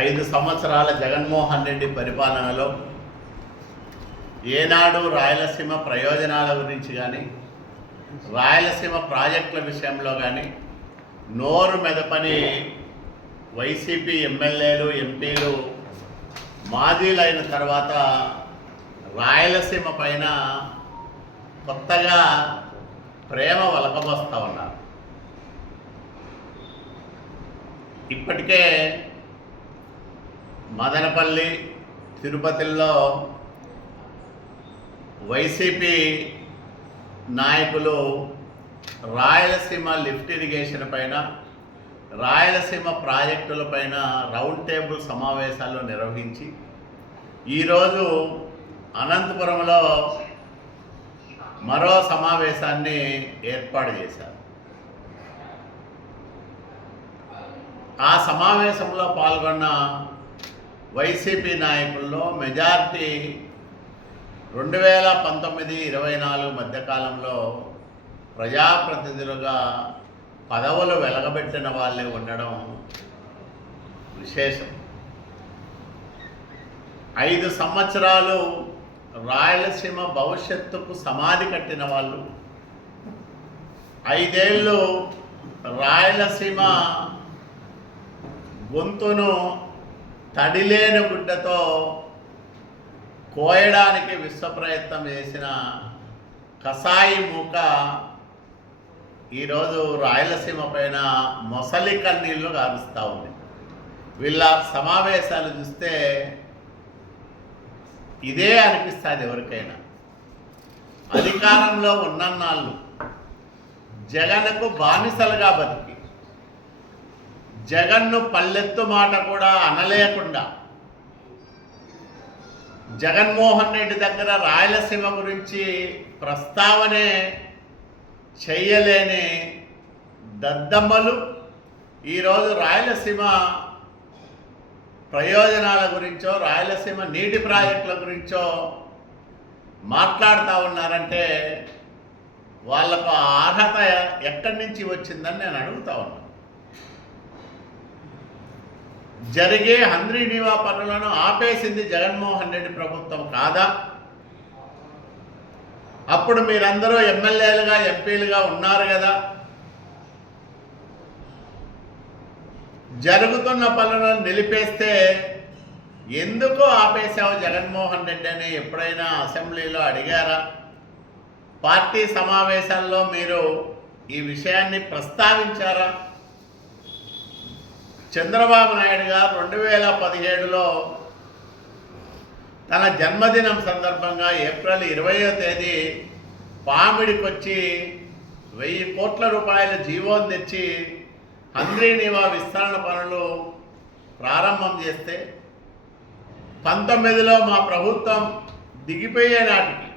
5 సంవత్సరాల జగన్మోహన్ రెడ్డి పరిపాలనలో ఏనాడు రాయలసీమ ప్రయోజనాల గురించి కానీ రాయలసీమ ప్రాజెక్టుల విషయంలో కానీ నోరు మెదపని వైసీపీ ఎమ్మెల్యేలు ఎంపీలు మాజీలైన తర్వాత రాయలసీమ పైన కొత్తగా ప్రేమ వలకబోస్తూ ఉన్నారు. ఇప్పటికే మదనపల్లి తిరుపతిలో వైసీపీ నాయకులు రాయలసీమ లిఫ్ట్ ఇరిగేషన్ పైన రాయలసీమ ప్రాజెక్టుల పైన రౌండ్ టేబుల్ సమావేశాలు నిర్వహించి ఈరోజు అనంతపురంలో మరో సమావేశాన్ని ఏర్పాటు చేశారు. ఆ సమావేశంలో పాల్గొన్న వైసీపీ నాయకుల్లో మెజారిటీ 2019-24 మధ్యకాలంలో ప్రజాప్రతినిధులుగా పదవులు వెలగబెట్టిన వాళ్ళే ఉండడం విశేషం. 5 సంవత్సరాలు రాయలసీమ భవిష్యత్తుకు సమాధి కట్టిన వాళ్ళు, 5 ఏళ్ళు రాయలసీమ గొంతును తడిలేని గుడ్డతో కోయడానికి విశ్వప్రయత్నం చేసిన కసాయి మూక ఈరోజు రాయలసీమ పైన మొసలి కన్నీళ్లు గారుస్తూ ఉంది. వీళ్ళ సమావేశాలు చూస్తే ఇదే అనిపిస్తుంది ఎవరికైనా. అధికారంలో ఉన్నన్నాళ్ళు జగన్కు బానిసలుగా బతికి జగన్ను పల్లెత్తు మాట కూడా అనలేకుండా జగన్మోహన్ రెడ్డి దగ్గర రాయలసీమ గురించి ప్రస్తావనే చెయ్యలేని దద్దమ్మలు ఈరోజు రాయలసీమ ప్రయోజనాల గురించో రాయలసీమ నీటి ప్రాజెక్టుల గురించో మాట్లాడుతూ ఉన్నారంటే వాళ్ళకు అర్హత ఎక్కడి నుంచి వచ్చిందని నేను అడుగుతా ఉన్నాను. జరిగే హంద్రీనీవా పనులను ఆపేసింది జగన్మోహన్ రెడ్డి ప్రభుత్వం కాదా? అప్పుడు మీరందరూ ఎమ్మెల్యేలుగా ఎంపీలుగా ఉన్నారు కదా. జరుగుతున్న పనులను నిలిపేస్తే ఎందుకు ఆపేశావు జగన్మోహన్ రెడ్డి అని ఎప్పుడైనా అసెంబ్లీలో అడిగారా? పార్టీ సమావేశాల్లో మీరు ఈ విషయాన్ని ప్రస్తావించారా? చంద్రబాబు నాయుడు గారు 2017లో తన జన్మదినం సందర్భంగా ఏప్రిల్ 20వ తేదీ పామిడికి వచ్చి 1000 కోట్ల రూపాయల జీవోని తెచ్చి హంద్రీనీవా విస్తరణ పనులు ప్రారంభం చేస్తే 19లో మా ప్రభుత్వం దిగిపోయే నాటికి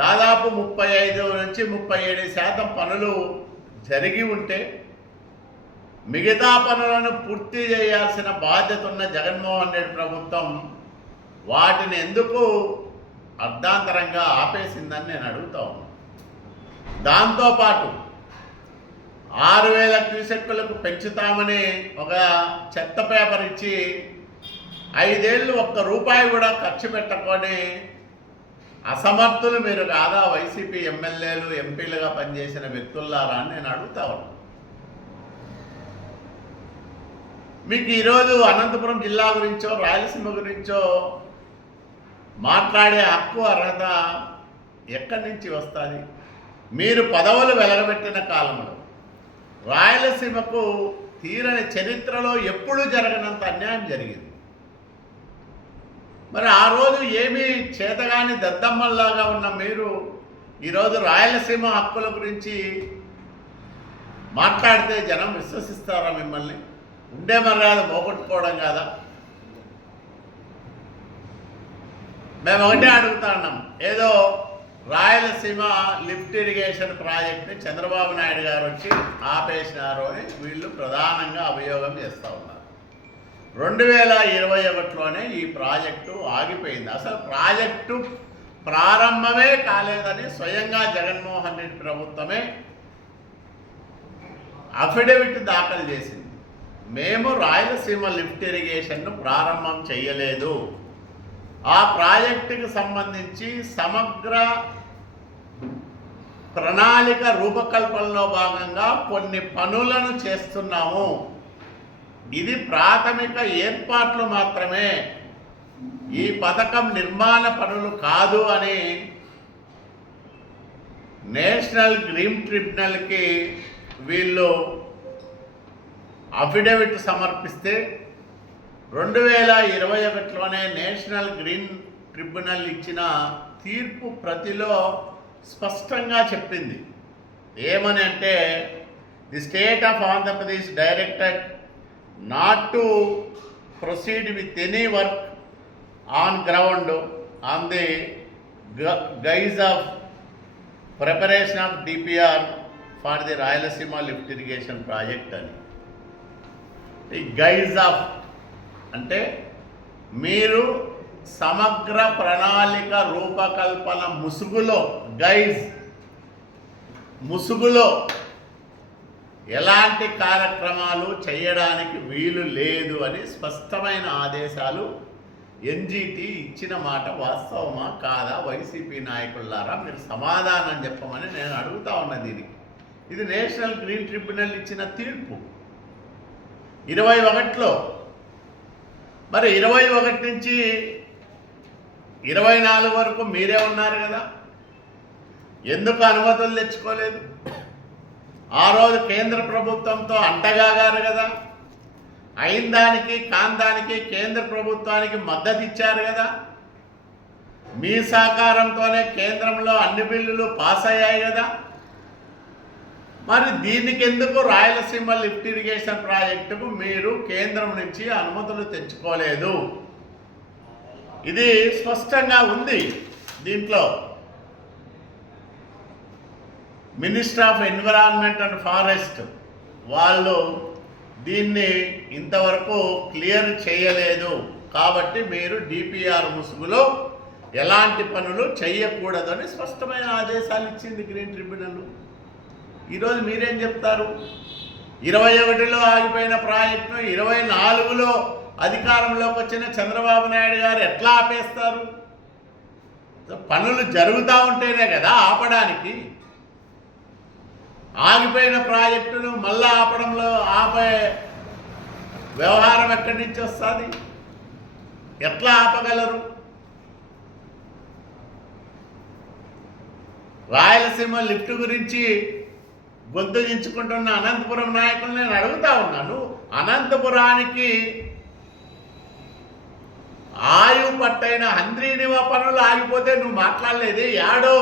దాదాపు 35-37% పనులు జరిగి ఉంటే మిగతా పనులను పూర్తి చేయాల్సిన బాధ్యత ఉన్న జగన్మోహన్ రెడ్డి ప్రభుత్వం వాటిని ఎందుకు అర్ధాంతరంగా ఆపేసిందని నేను అడుగుతా ఉన్నాను. దాంతోపాటు 6000 క్యూసెక్కులకు పెంచుతామని ఒక చెత్త పేపర్ ఇచ్చి 5 ఏళ్ళు ₹1 కూడా ఖర్చు పెట్టకొని అసమర్థులు మీరు కాదా వైసీపీ ఎమ్మెల్యేలు ఎంపీలుగా పనిచేసిన వ్యక్తులారా అని నేను అడుగుతా ఉన్నాను. మీకు ఈరోజు అనంతపురం జిల్లా గురించో రాయలసీమ గురించో మాట్లాడే హక్కు అర్హత ఎక్కడి నుంచి వస్తుంది? మీరు పదవులు వెలగబెట్టిన కాలంలో రాయలసీమకు తీరని చరిత్రలో ఎప్పుడూ జరగనంత అన్యాయం జరిగింది. మరి ఆ రోజు ఏమీ చేతగాని దద్దమ్మల్లాగా ఉన్న మీరు ఈరోజు రాయలసీమ హక్కుల గురించి మాట్లాడితే జనం విశ్వసిస్తారా మిమ్మల్ని? ఉండే మర్యాద పోగొట్టుకోవడం కాదా? మేము ఒకటే అడుగుతా ఉన్నాం. ఏదో రాయలసీమ లిఫ్ట్ ఇరిగేషన్ ప్రాజెక్ట్ని చంద్రబాబు నాయుడు గారు వచ్చి ఆపేసినారు అని వీళ్ళు ప్రధానంగా అభియోగం చేస్తూ ఉన్నారు. 2021లోనే ఈ ప్రాజెక్టు ఆగిపోయింది. అసలు ప్రాజెక్టు ప్రారంభమే కాలేదని స్వయంగా జగన్మోహన్ రెడ్డి ప్రభుత్వమే అఫిడవిట్ దాఖలు చేసింది. మేము రాయలసీమ లిఫ్ట్ ఇరిగేషన్ను ప్రారంభం చేయలేదు. ఆ ప్రాజెక్టుకి సంబంధించి సమగ్ర ప్రణాళిక రూపకల్పనలో భాగంగా కొన్ని పనులను చేస్తున్నాము. ఇది ప్రాథమిక ఏర్పాట్లు మాత్రమే, ఈ పథకం నిర్మాణ పనులు కాదు అని నేషనల్ గ్రీన్ ట్రిబ్యునల్కి వీళ్ళు అఫిడవిట్ సమర్పిస్తే 2021లోనే నేషనల్ గ్రీన్ ట్రిబ్యునల్ ఇచ్చిన తీర్పు ప్రతిలో స్పష్టంగా చెప్పింది. ఏమని అంటే, the state of Andhra Pradesh directed not to proceed with any work on ground on the guys of preparation of DPR for the Rayalaseema lift irrigation project అని. ఈ గైజ్ ఆఫ్ అంటే మీరు సమగ్ర ప్రణాళిక రూపకల్పన ముసుగులో, గైజ్ ముసుగులో ఎలాంటి కార్యక్రమాలు చేయడానికి వీలు లేదు అని స్పష్టమైన ఆదేశాలు ఎన్జిటి ఇచ్చిన మాట వాస్తవమా కాదా? వైసీపీ నాయకులారా మీరు సమాధానం చెప్పమని నేను అడుగుతా ఉన్నా. దీనికి ఇది నేషనల్ గ్రీన్ ట్రిబ్యునల్ ఇచ్చిన తీర్పు 21లో. మరి 21 నుంచి 24 వరకు మీరే ఉన్నారు కదా, ఎందుకు అనుమతులు తెచ్చుకోలేదు? ఆ రోజు కేంద్ర ప్రభుత్వంతో అంటగాగారు కదా, అయిన దానికి కాందానికి కేంద్ర ప్రభుత్వానికి మద్దతు ఇచ్చారు కదా, మీ సహకారంతోనే కేంద్రంలో అన్ని బిల్లులు పాస్ అయ్యాయి కదా. మరి దీనికి ఎందుకు రాయలసీమ లిఫ్ట్ ఇరిగేషన్ ప్రాజెక్టుకు మీరు కేంద్రం నుంచి అనుమతులు తెచ్చుకోలేదు? ఇది స్పష్టంగా ఉంది దీంట్లో. Minister of environment and forest వాళ్ళు దీన్ని ఇంతవరకు క్లియర్ చేయలేదు. కాబట్టి మీరు డిపిఆర్ ముసుగులో ఎలాంటి పనులు చేయకూడదని స్పష్టమైన ఆదేశాలు ఇచ్చింది గ్రీన్ ట్రిబ్యునల్. ఈరోజు మీరేం చెప్తారు? 21లో ఆగిపోయిన ప్రాజెక్టును 24లో అధికారంలోకి వచ్చిన చంద్రబాబు నాయుడు గారు ఎట్లా ఆపేస్తారు? పనులు జరుగుతూ ఉంటేనే కదా ఆపడానికి. ఆగిపోయిన ప్రాజెక్టును మళ్ళా ఆపే వ్యవహారం ఎక్కడి నుంచి వస్తుంది? ఎట్లా ఆపగలరు? రాయలసీమ లిఫ్ట్ గురించి గొంతుగించుకుంటున్న అనంతపురం నాయకులు నేను అడుగుతా ఉన్నాను. అనంతపురానికి ఆయువు పట్టైన హంద్రీనివా పనులు ఆగిపోతే నువ్వు మాట్లాడలేదు. యాడో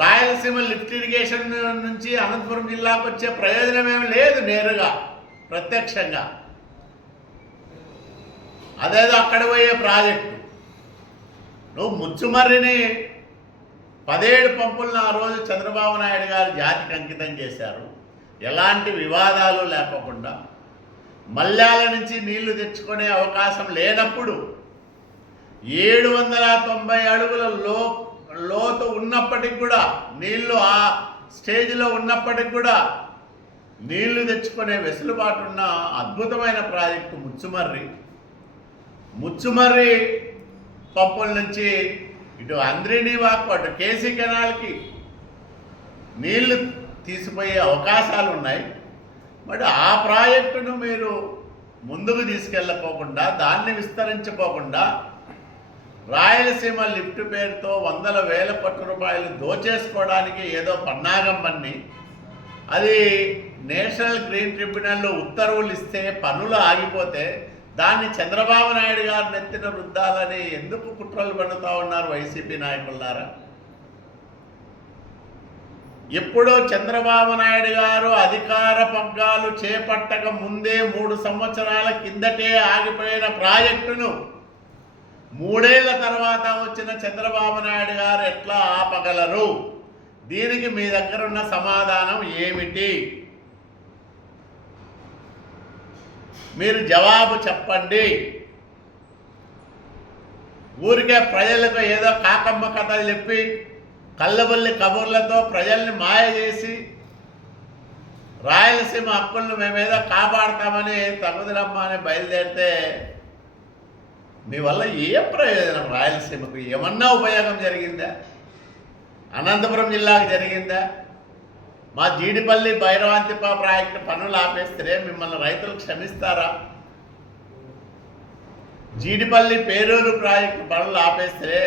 రాయలసీమ లిఫ్ట్ ఇరిగేషన్ నుంచి అనంతపురం జిల్లాకు వచ్చే ప్రయోజనం ఏమి లేదు నేరుగా ప్రత్యక్షంగా. అదేదో అక్కడ పోయే ప్రాజెక్టు. నువ్వు ముచ్చుమర్రిని 17 పంపులను ఆ రోజు చంద్రబాబు నాయుడు గారు జాతికి అంకితం చేశారు. ఎలాంటి వివాదాలు లేకుండా మల్యాల నుంచి నీళ్లు తెచ్చుకునే అవకాశం లేనప్పుడు 790 అడుగుల లోతు ఉన్నప్పటికి కూడా, నీళ్లు ఆ స్టేజ్లో ఉన్నప్పటికి కూడా నీళ్లు తెచ్చుకునే వెసులుబాటు ఉన్న అద్భుతమైన ప్రాజెక్టు ముచ్చుమర్రి పంపుల నుంచి ఇటు అంద్రినీవాకు అటు కేసీ కెనాల్కి నీళ్లు తీసిపోయే అవకాశాలు ఉన్నాయి. మరి ఆ ప్రాజెక్టును మీరు ముందుకు తీసుకెళ్ళకోకుండా, దాన్ని విస్తరించుకోకుండా రాయలసీమ లిఫ్ట్ పేరుతో వందల వేల కోట్ల రూపాయలు దోచేసుకోవడానికి ఏదో పన్నాగం పన్ని, అది నేషనల్ గ్రీన్ ట్రిబ్యునల్ ఉత్తర్వులు ఇస్తే పనులు ఆగిపోతే దాన్ని చంద్రబాబు నాయుడు గారు నెత్తిన రుద్దాలని ఎందుకు కుట్రలు పడుతూ ఉన్నారు వైసీపీ నాయకులారా? ఎప్పుడో చంద్రబాబు నాయుడు గారు అధికార పగ్గాలు చేపట్టక ముందే 3 సంవత్సరాల కిందటే ఆగిపోయిన ప్రాజెక్టును 3 ఏళ్ల తర్వాత వచ్చిన చంద్రబాబు నాయుడు గారు ఎట్లా ఆపగలరు? దీనికి మీ దగ్గర ఉన్న సమాధానం ఏమిటి? మీరు జవాబు చెప్పండి. ఊరికే ప్రజలకు ఏదో కాకమ్మ కథలు చెప్పి కళ్ళబొల్లి కబుర్లతో ప్రజల్ని మాయ చేసి రాయలసీమ హక్కులను మేమేదో కాపాడతామని తగుదలమ్మ అని బయలుదేరితే మీ వల్ల ఏ ప్రయోజనం? రాయలసీమకు ఏమన్నా ఉపయోగం జరిగిందా? అనంతపురం జిల్లాకు జరిగిందా? మా జీడిపల్లి భైరవాంతిప ప్రాజెక్టు పనులు ఆపేస్తే మిమ్మల్ని రైతులు క్షమిస్తారా? జీడిపల్లి పేరూరు ప్రాజెక్టు పనులు ఆపేస్తే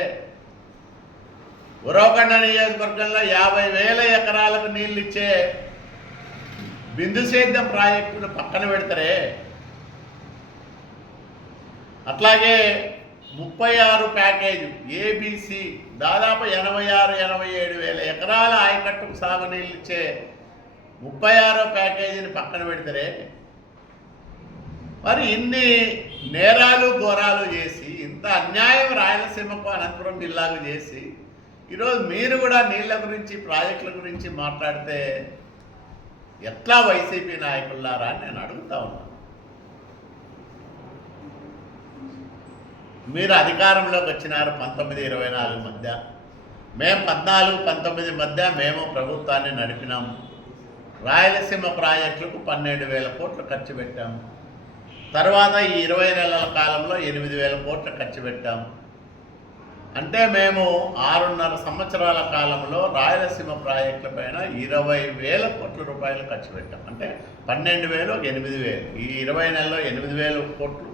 ఉరవకొండ నియోజకవర్గంలో 50,000 ఎకరాలకు నీళ్ళు ఇచ్చే బిందు సేద్యం ప్రాజెక్టును పక్కన పెడతారే. అట్లాగే 36 ప్యాకేజీ ఏబిసి దాదాపు 86-87 ఎకరాల ఆయకట్టుకు సాగునీళ్ళు ఇచ్చే 36 ప్యాకేజీని పక్కన పెడతారే. మరి ఇన్ని నేరాలు ఘోరాలు చేసి ఇంత అన్యాయం రాయలసీమకు అనంతపురం జిల్లాకు చేసి ఈరోజు మీరు కూడా నీళ్ళ గురించి ప్రాజెక్టుల గురించి మాట్లాడితే ఎట్లా వైసీపీ నాయకులారా అని నేను అడుగుతా ఉన్నాను. మీరు అధికారంలోకి వచ్చినారు 19-24 మధ్య, మేము 14-19 మధ్య మేము ప్రభుత్వాన్ని నడిపినాము. రాయలసీమ ప్రాజెక్టులకు 12,000 కోట్లు ఖర్చు పెట్టాము. తర్వాత ఈ 20 నెలల కాలంలో 8,000 కోట్లు ఖర్చు పెట్టాము. అంటే మేము 6.5 సంవత్సరాల కాలంలో రాయలసీమ ప్రాజెక్టుల పైన 20,000 కోట్ల రూపాయలు ఖర్చు పెట్టాం. అంటే 12,000 8,000, ఈ 20 నెలల్లో 8,000 కోట్లు,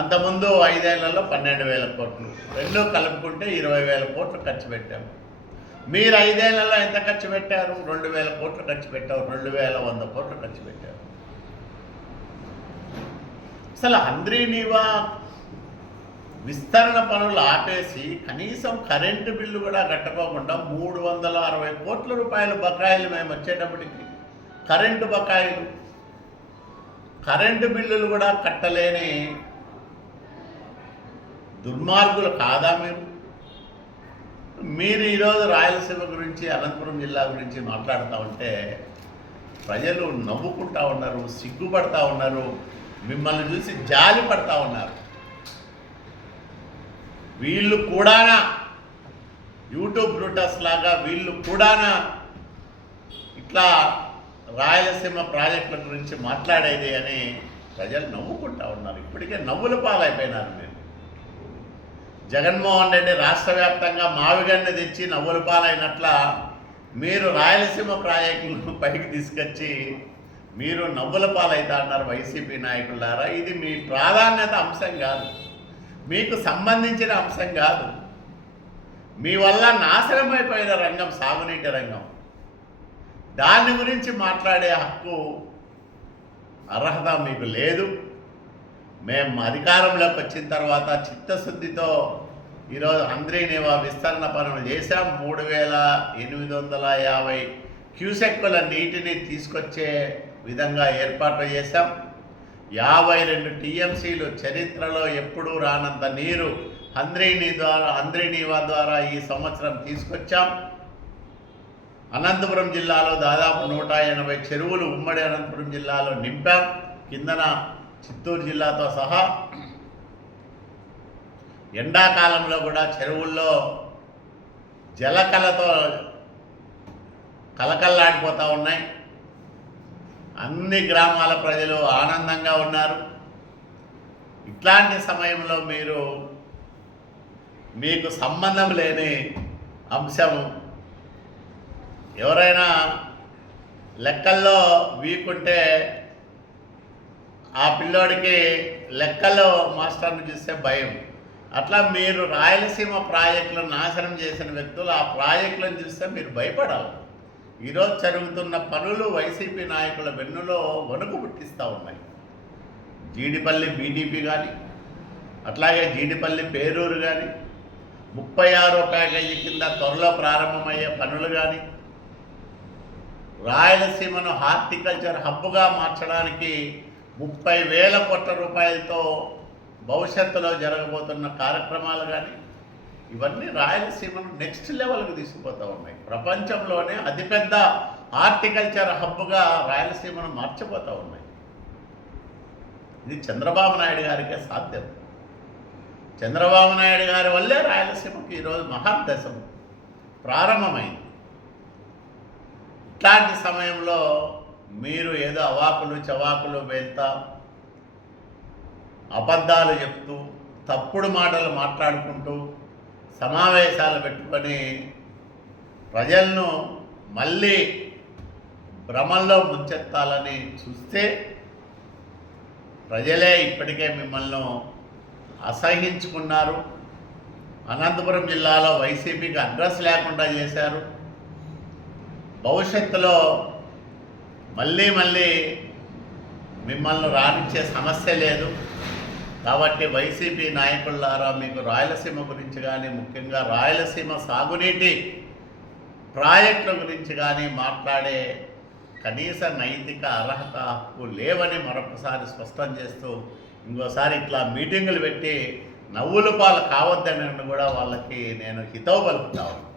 అంతకుముందు 5 ఏళ్లలో 12,000 కోట్లు, రెండు కలుపుకుంటే 20,000 కోట్లు ఖర్చు పెట్టాము. మీరు 5 ఏళ్లలో ఎంత ఖర్చు పెట్టారు? 2,000 కోట్లు ఖర్చు పెట్టారు, 2,100 కోట్లు ఖర్చు పెట్టారు. అసలు హంద్రీనీవా విస్తరణ పనులు ఆపేసి కనీసం కరెంటు బిల్లు కూడా కట్టుకోకుండా 360 కోట్ల రూపాయల బకాయిలు మేము వచ్చేటప్పటికి కరెంటు బకాయిలు, కరెంటు బిల్లులు కూడా కట్టలేని దుర్మార్గులు కాదా మీరు? మీరు ఈరోజు రాయలసీమ గురించి అనంతపురం జిల్లా గురించి మాట్లాడుతూ ఉంటే ప్రజలు నవ్వుకుంటా ఉన్నారు, సిగ్గుపడతా ఉన్నారు, మిమ్మల్ని చూసి జాలి పడతా ఉన్నారు. వీళ్ళు కూడానా యూట్యూబ్ బ్రూటస్ లాగా వీళ్ళు కూడానా ఇట్లా రాయలసీమ ప్రాజెక్టుల గురించి మాట్లాడేది అని ప్రజలు నవ్వుకుంటా ఉన్నారు. ఇప్పటికే నవ్వుల పాలైపోయినారు. మీరు జగన్మోహన్ రెడ్డి రాష్ట్ర వ్యాప్తంగా మావిగన్ను తెచ్చి నవ్వుల పాలైనట్ల మీరు రాయలసీమ ప్రాజెక్టులను పైకి తీసుకొచ్చి మీరు నవ్వుల పాలైతా అన్నారు. వైసీపీ నాయకులారా, ఇది మీ ప్రాధాన్యత అంశం కాదు, మీకు సంబంధించిన అంశం కాదు. మీ వల్ల నాశనమైపోయిన రంగం సాగునీటి రంగం, దాని గురించి మాట్లాడే హక్కు అర్హత మీకు లేదు. మేము అధికారంలోకి వచ్చిన తర్వాత చిత్తశుద్ధితో ఈరోజు హంద్రీనీవా విస్తరణ పనులు చేశాం. 3,850 క్యూసెక్కుల నీటిని తీసుకొచ్చే విధంగా ఏర్పాట్లు చేశాం. 52 టీఎంసీలు, చరిత్రలో ఎప్పుడూ రానంత నీరు హంద్రీనీవా ద్వారా ఈ సంవత్సరం తీసుకొచ్చాం. అనంతపురం జిల్లాలో దాదాపు 180 చెరువులు ఉమ్మడి అనంతపురం జిల్లాలో నింపాం, కిందన చిత్తూరు జిల్లాతో సహా. ఎండాకాలంలో కూడా చెరువుల్లో జలకళతో కలకల్లాడిపోతూ ఉన్నాయి. అన్ని గ్రామాల ప్రజలు ఆనందంగా ఉన్నారు. ఇట్లాంటి సమయంలో మీకు సంబంధం లేని అంశం, ఎవరైనా లెక్కల్లో వీకుంటే ఆ పిల్లోడికి లెక్కల్లో మాస్టర్ని చూస్తే భయం. అట్లా మీరు రాయలసీమ ప్రాజెక్టులను నాశనం చేసిన వ్యక్తులు ఆ ప్రాజెక్టులను చూస్తే మీరు భయపడాలి. ఈరోజు జరుగుతున్న పనులు వైసీపీ నాయకుల వెన్నులో వణుకు పుట్టిస్తూ ఉన్నాయి. జీడిపల్లి బీడీపీ కానీ, అట్లాగే జీడిపల్లి పేరూరు కానీ, 36వ ప్యాకేజీ కింద త్వరలో ప్రారంభమయ్యే పనులు కానీ, రాయలసీమను హార్టికల్చర్ హబ్గా మార్చడానికి 30,000 కోట్ల రూపాయలతో భవిష్యత్తులో జరగబోతున్న కార్యక్రమాలు కానీ, ఇవన్నీ రాయలసీమను నెక్స్ట్ లెవెల్కి తీసుకుపోతూ ఉన్నాయి. ప్రపంచంలోనే అతిపెద్ద హార్టికల్చర్ హబ్గా రాయలసీమను మార్చిపోతూ ఉన్నాయి. ఇది చంద్రబాబు నాయుడు గారికే సాధ్యం. చంద్రబాబు నాయుడు గారి వల్లే రాయలసీమకు ఈరోజు మహాదశం ప్రారంభమైంది. ఇట్లాంటి సమయంలో మీరు ఏదో అవాకులు చవాకులు వెళ్తా అబద్ధాలు చెప్తూ తప్పుడు మాటలు మాట్లాడుకుంటూ సమావేశాలు పెట్టుకొని ప్రజలను మళ్ళీ భ్రమల్లో ముంచెత్తాలని చూస్తే ప్రజలే ఇప్పటికే మిమ్మల్ని అసహించుకున్నారు. అనంతపురం జిల్లాలో వైసీపీకి అడ్రస్ లేకుండా చేశారు. భవిష్యత్తులో మళ్ళీ మిమ్మల్ని రానిచ్చే సమస్య లేదు. కాబట్టి వైసీపీ నాయకులారా, మీకు రాయలసీమ గురించి కానీ, ముఖ్యంగా రాయలసీమ సాగునీటి ప్రాజెక్టుల గురించి కానీ మాట్లాడే కనీస నైతిక అర్హత హక్కు లేవని మరొకసారి స్పష్టం చేస్తూ, ఇంకోసారి ఇట్లా మీటింగులు పెట్టి నవ్వుల పాలు కావద్దని కూడా వాళ్ళకి నేను హితవు పలుకుతాను.